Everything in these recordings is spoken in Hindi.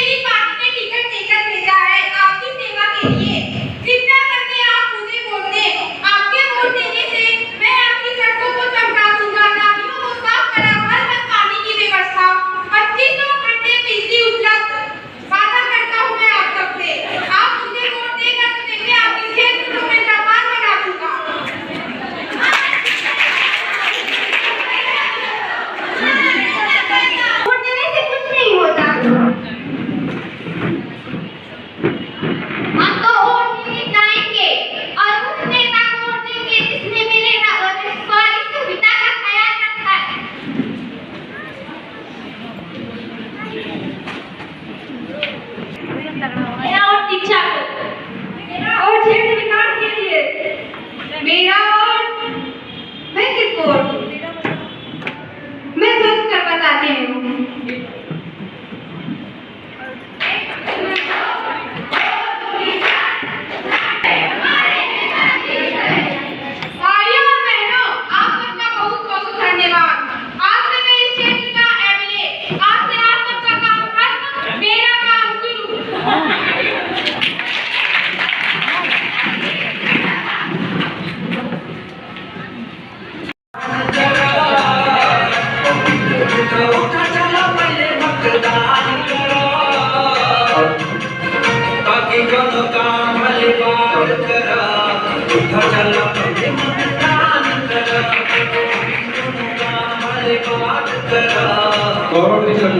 मेरी पार्टी ने टिकट देकर भेजा है आपकी सेवा के लिए। कृपया करके आप मुझे वोट दें। आपके वोट देने से मैं आपकी सड़कों को चमका दूंगा, नालियों को साफ करा, हर घर पानी की व्यवस्था, 2500 घंटे बिजली उपलब्ध। वादा करता हूँ मैं आप सबसे, आप मुझे वोट देकर तो देखिए, आपके क्षेत्र को मैं जापान बना दूंगा। वोट देने से कुछ नहीं होता। हम तो वोट देने जाएंगे और उस नेता को वोट देंगे जिसने मेरे स्वास्थ्य सुविधा का ख्याल रखा है। मेरा वोट शिक्षा को, मेरा वोट क्षेत्र विकास के लिए, मेरा वोट, मैं किसको वोट दूं? मैं सोच कर बताती हूँ। भाइयों और बहनों, आप सबका बहुत बहुत धन्यवाद। आज से मैं इस क्षेत्र का एमएलए, आज से आप सबका काम खत्म, मेरा काम शुरू। गौरव टीचर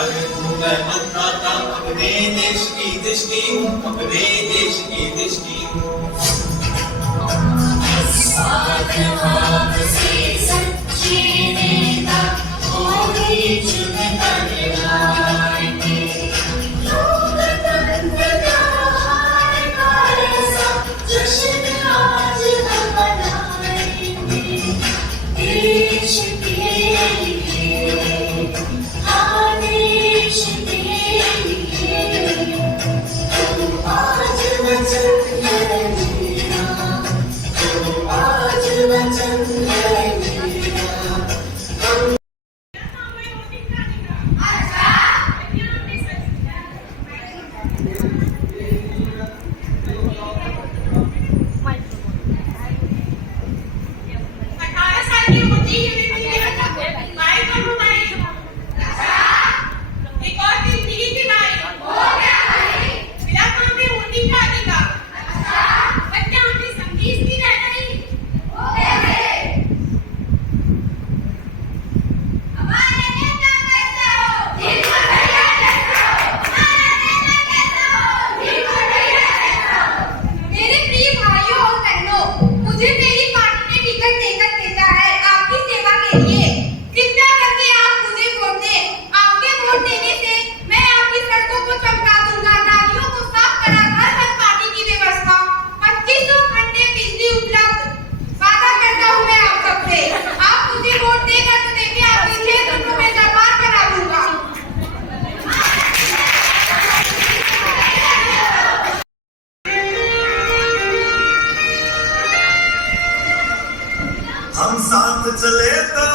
अरे हूँ मैं मतदाता अपने देश की दृष्टि, अपने देश की दृष्टि। हम साथ चले तो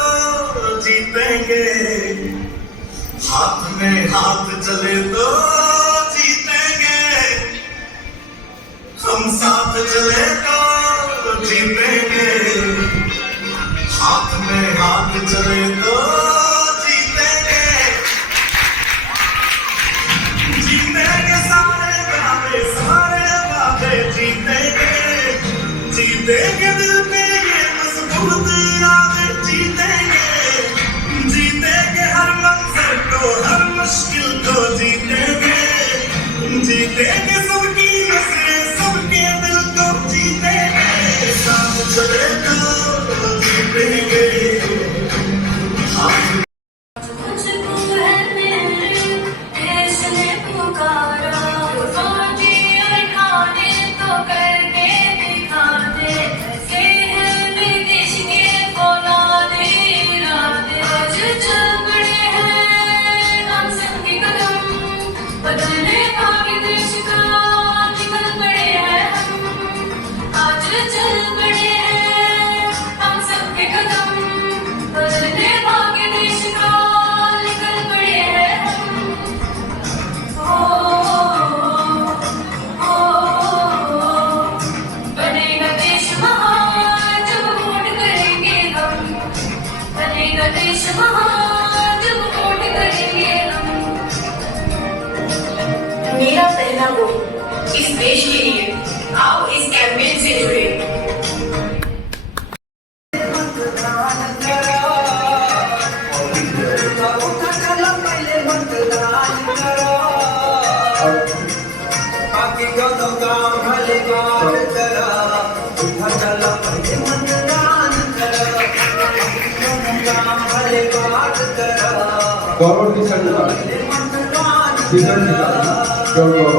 जीतेंगे, हाथ में हाथ चले तो जीतेंगे। हम साथ चले तो जीतेंगे, हाथ में हाथ चले तो जीतेंगे। जीतेंगे सारे वादे जीतेंगे, जीतेंगे दिल पे मजबूत इरादे जीतेंगे। जीतेंगे हर मंजर को, हर मुश्किल को जीतेंगे। जीतेंगे सबकी नजरें, सबके दिल को जीतेंगे। साथ चले तो जीतेंगे। मेरा पहला वोट इस देश के लिए। आओ इस कैंपेन से जुड़े। गौरव की संगठन गौरव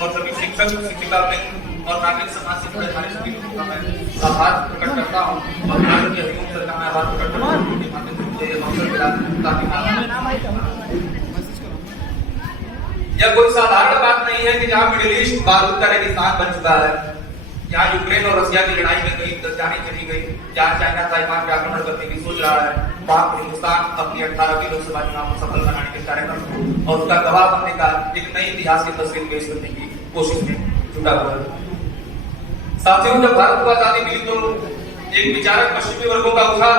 और सभी शिक्षक शिक्षिका और नागरिक समाज से जुड़े हमारे सभी लोगों का मैं आभार प्रकट करता हूँ और माननीय अधिकारियों से मैं आभार प्रकट करता हूँ उनके माध्यम से मुझे ये अवसर मिला ताकि यह कोई साधारण बात नहीं है कि जहाँ मिडिल ईस्ट बारूद का रेगिस्तान बन चुका है, जहाँ यूक्रेन और रशिया की लड़ाई में कई जाने चली गई, जहाँ चाइना ताइवान पे आक्रमण करने की सोच रहा है, वहाँ हिंदुस्तान अपनी 18वीं लोकसभा चुनाव को सफल बनाने के कार्यक्रम और उसका गवाह बनने का एक नई इतिहास की तस्वीर पेश करने की कोशिश में जुटा हुआ है। साथियों, जब भारत को आजादी मिली तो एक विचारक पश्चिमी वर्गों का उठा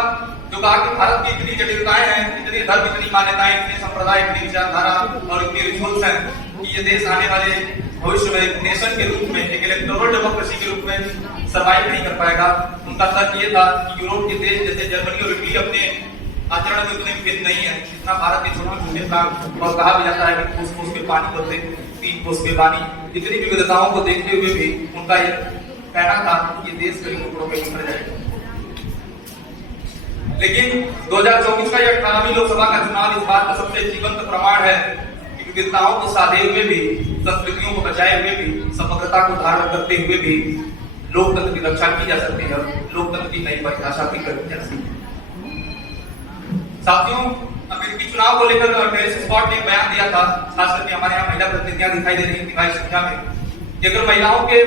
जो कहा कि भारत की इतनी जटिलताएं हैं, इतनी धर्म, इतनी मान्यताएं, इतने संप्रदाय, इतनी विचारधारा और इतनी रिचुअल्स हैं कि ये देश आने वाले भविष्य में एक नेशन के रूप में, एक इलेक्टोरल डेमोक्रेसी के रूप में सर्वाइव नहीं कर पाएगा। उनका तर्क ये था कि यूरोप के देश जैसे जर्मनी और इटली अपने आचरण में उतने भिन्न नहीं है जितना भारत के छोटे छोटे प्रांत और कहा भी जाता है कि कोस कोस के पानी बदले 3 कोस के पानी। इतनी विविधताओं को देखते हुए भी उनका ये कहना था कि देश कई टुकड़ों में बिखर जाएगा। लेकिन 2024 का यह 18वीं लोकसभा का चुनाव इस बात का सबसे जीवंत प्रमाण है कि विविधताओं को साधे हुए भी, संस्कृतियों को बचाए हुए भी, समग्रता को धारण करते हुए भी लोकतंत्र की रक्षा की जा सकती है, लोकतंत्र की नई परिभाषा भी करनी जा सकती है। साथियों, अमेरिकी चुनाव को लेकर टेरिस स्कॉट ने एक बयान दिया था, खास करके हमारे यहाँ महिला प्रतिनिधियां दिखाई दे रही थी भारी संख्या में, कि अगर महिलाओं के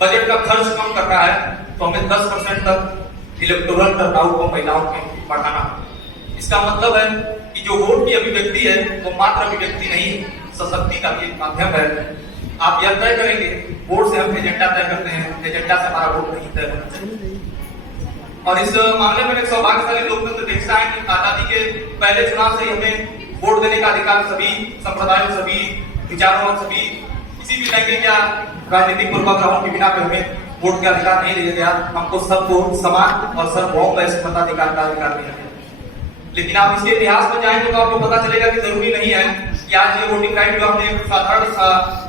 बजट का खर्च कम करना है तो हमें 10% तक इलेक्टोरल टर्नआउट को महिलाओं के बढ़ाना। इसका मतलब है कि जो वोट की अभिव्यक्ति है वो मात्र अभिव्यक्ति नहीं, सशक्ति का भी एक माध्यम है। आप यह तय करेंगे, वोट से हम एजेंडा तय करते हैं, एजेंडा से हमारा वोट नहीं तय होना चाहिए। और इस मामले में एक सौभाग्यशाली लोकतंत्र के हिस्सा है कि आजादी के पहले चुनाव से हमें वोट देने का अधिकार सभी संप्रदायों, सभी विचारों और सभी किसी भी लैंगिक या राजनीतिक पूर्वाग्रहों के बिना पे हमें वोट का अधिकार नहीं दिया गया। हमको सबको समान और सर्वभौम मताधिकार का अधिकार दिया गया। लेकिन आप इसके इतिहास में जाएंगे तो आपको पता चलेगा कि जरूरी नहीं है कि आज ये वोटिंग राइट जो आपने एक साधारण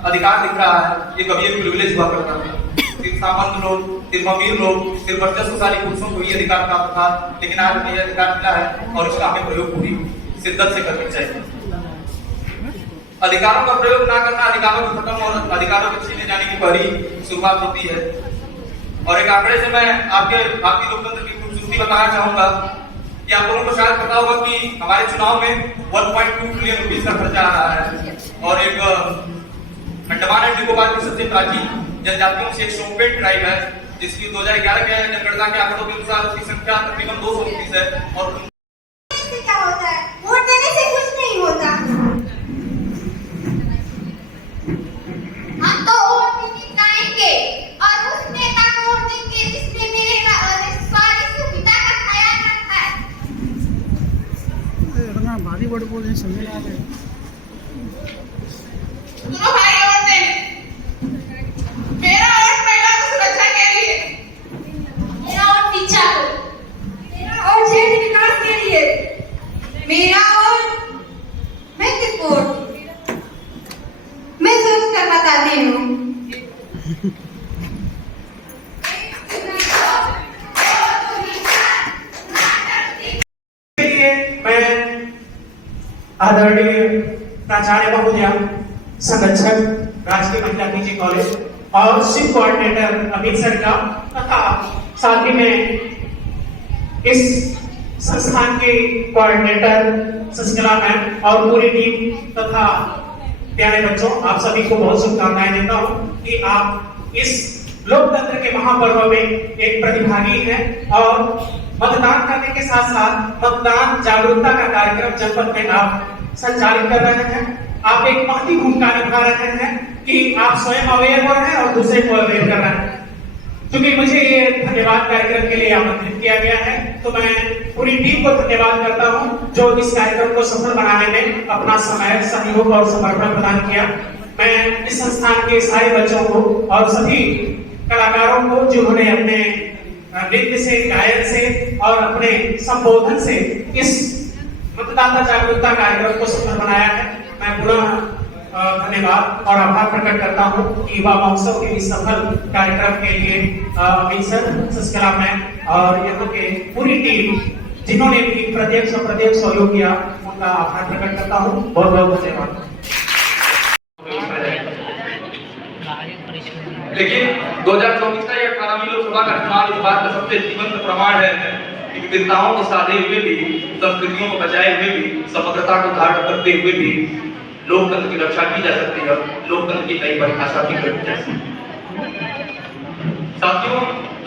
अधिकार दिख रहा है, ये कभी एक प्रिविलेज हुआ करता था। सिर्फ सामंत लोग, सिर्फ अमीर लोग, सिर्फ वर्चस्वशाली पुरुषों को ये अधिकार प्राप्त था, लेकिन आज हमें यह अधिकार मिला है और इसका हमें प्रयोग पूरी शिद्दत से करना चाहिए। अधिकारों का प्रयोग ना करना अधिकारों को खत्म और अधिकारों के छीने जाने की पहली शुरुआत होती है। और एक आंकड़े से मैं आपके भारतीय लोकतंत्र की खूबसूरती बताना चाहूंगा कि आप लोगों को शायद पता होगा कि हमारे चुनाव में 1.2 ट्रिलियन रुपीज का खर्चा आ रहा है। और एक अंडमान एंड निकोबार की सबसे प्राचीन जनजातियों से एक शोम्पेन ट्राइब है, जिसकी 2011 के जनगणना के आंकड़ों के अनुसार उसकी संख्या तकरीबन 229 है। और क्या होता है? वोट देने से कुछ नहीं होता। हम तो वोट जिताएंगे और उस नेता को वोट देंगे जिसने मेरे सारी सुविधा का ख्याल रखा है। इतना भारी वर्ड बोल रहे समझ आ रहे। सुनो भाई, वोट देने मेरा वोट महिला की सुरक्षा के लिए, मेरा वोट शिक्षा को, मेरा वोट क्षेत्र विकास के लिए, मेरा वोट मैं किसको वोट मैं सोच कर बताती हूँ। मैं आदरणीय प्राचार्य महोदया, संरक्षक राजकीय महिला पीजी कॉलेज और शिव कोऑर्डिनेटर अमित सर का तथा साथ ही में इस संस्थान के कोऑर्डिनेटर शशिकला मैम और पूरी टीम तथा प्यारे बच्चों, आप सभी को बहुत शुभकामनाएं देता हूँ कि आप इस लोकतंत्र के महापर्व में एक प्रतिभागी हैं और मतदान करने के साथ साथ मतदान जागरूकता का कार्यक्रम जनपद में आप संचालित कर रहे हैं। आप एक महती भूमिका निभा रहे हैं कि आप स्वयं अवेयर हो रहे हैं और दूसरे को अवेयर कर रहे हैं। क्योंकि मुझे ये धन्यवाद कार्यक्रम के लिए आमंत्रित किया गया है, तो मैं पूरी टीम को धन्यवाद करता हूं जो इस कार्यक्रम को सफल बनाने में अपना समय, सहयोग और समर्पण प्रदान किया। मैं इस संस्थान के सारे बच्चों को और सभी कलाकारों को जिन्होंने अपने नृत्य से, गायन से और अपने संबोधन से इस मतदाता जागरूकता कार्यक्रम को सफल बनाया है, मैं पुनः धन्यवाद और आभार प्रकट करता हूं कि युवा महोत्सव के इस सफल कार्यक्रम के लिए अमित सर, शशिकला मैम और यहाँ के पूरी टीम जिन्होंने भी प्रत्यक्ष अप्रत्यक्ष सहयोग किया, उनका आभार प्रकट करता हूं। बहुत बहुत धन्यवाद। लेकिन 2024 का यह 18वीं लोकसभा का चुनाव इस बात का सबसे जीवंत प्रमाण है कि विविधताओं को साधे हुए भी, संस्कृतियों को बचाए हुए भी, समग्रता को धारण करते हुए भी लोकतंत्र की रक्षा की जा सकती है, लोकतंत्र की नई परिभाषा भी करनी जा सकती है। साथियों,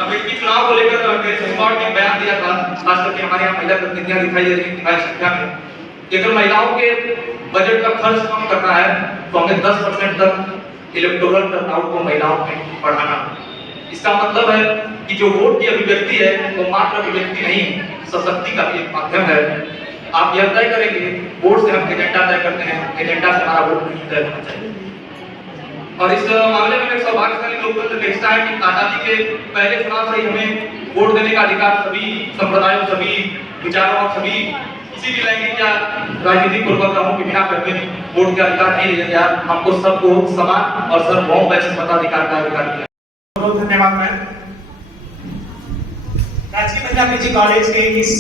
अमेरिकी चुनाव को लेकर टेरिस स्कॉट ने बयान दिया था, खास करके हमारे यहाँ महिला प्रतिनिधियां दिखाई दे रही भारी संख्या में, कि अगर महिलाओं के बजट का खर्च कम करना है तो हमें 10% तक इलेक्टोरल टर्नआउट को महिलाओं में बढ़ाना। इसका मतलब है कि जो वोट की अभिव्यक्ति है वो मात्र अभिव्यक्ति नहीं, सशक्ति का भी एक माध्यम है। आप यह तय करेंगे, वोट से हम एजेंडा तय करते हैं, एजेंडा से हमारा वोट नहीं तय होना चाहिए। और इस मामले में सौभाग्यशाली लोकतंत्र का हिस्सा है कि आजादी के पहले चुनाव से ही हमें वोट देने का अधिकार सभी संप्रदायों, सभी विचारों और सभी किसी भी लैंगिक या राजनीतिक पूर्वाग्रहों के बिना करके वोट के अधिकार नहीं दिया गया। हमको सबको समान और सार्वभौम मताधिकार का अधिकार दिया। बहुत धन्यवाद मैम। राजकीय महिला पीजी कॉलेज के इस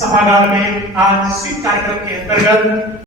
सभागार में आज स्वीप कार्यक्रम के अंतर्गत